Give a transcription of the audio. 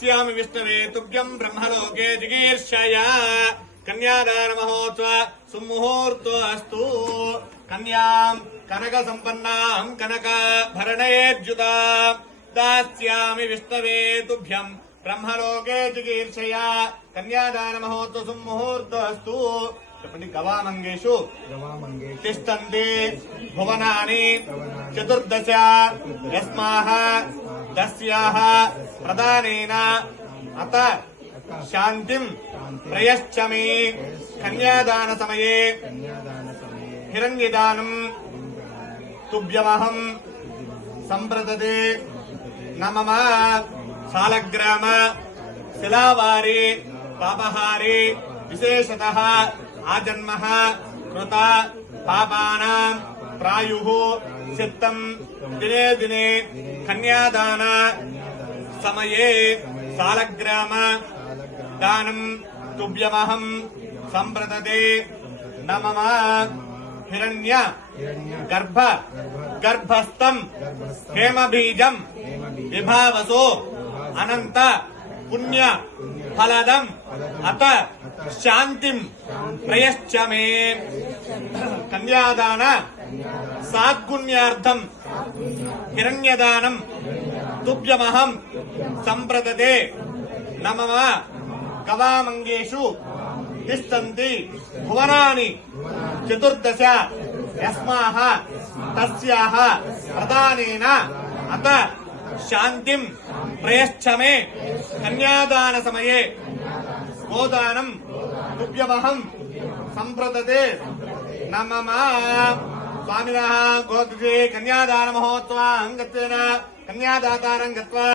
दास्यामि विष्णवे तुभ्यं ब्रह्मलोके जिगीर्षया कन्यादान महोत्सव सुमुहूर्तोऽस्तु कन्यां कनक संपन्नां कनक भरणेर्जुता दास्यामि विष्णवे तुभ्यं ब्रह्मलोके जिगीर्षया कन्यादान महोत्सव सुमुहूर्तोऽस्तु गवामंगेषु तिष्ठन्ति भुवनानि चतुर्दश यस्माः तस्याः प्रदानेन अत शान्तिं प्रयच्छमि कन्यादान समये हिरण्यदानं तुभ्यमहं सम्प्रदते न मम शालग्राम शिलावारी पापहारी विशेषतः आजन्मः कृता पापानां प्रायुः चित्तं दिने दिने कन्यादान समये शालग्राम दानं तुभ्यमहं सम्प्रदते न मम हिरण्य गर्भस्थं हेमबीजं विभावसो अनंत पुण्य फलदम् अत शांतिं प्रयच्छमे कन्यादान साद्गुण्यार्थं हिरण्यदानं तुभ्यमहं सम्प्रदते न मम गवामंगेषु तिष्ठन्ति भुवनानि चतुर्दश यस्माः तस्याः प्रदानेन अत शान्तिं प्रयच्छमे कन्यादान समये गोदानं तुभ्यमहं सम्प्रदते न मम स्वामिनः गोत्रे कन्यादान महोत्सवं गत्वेन कन्यादातारं गत्वा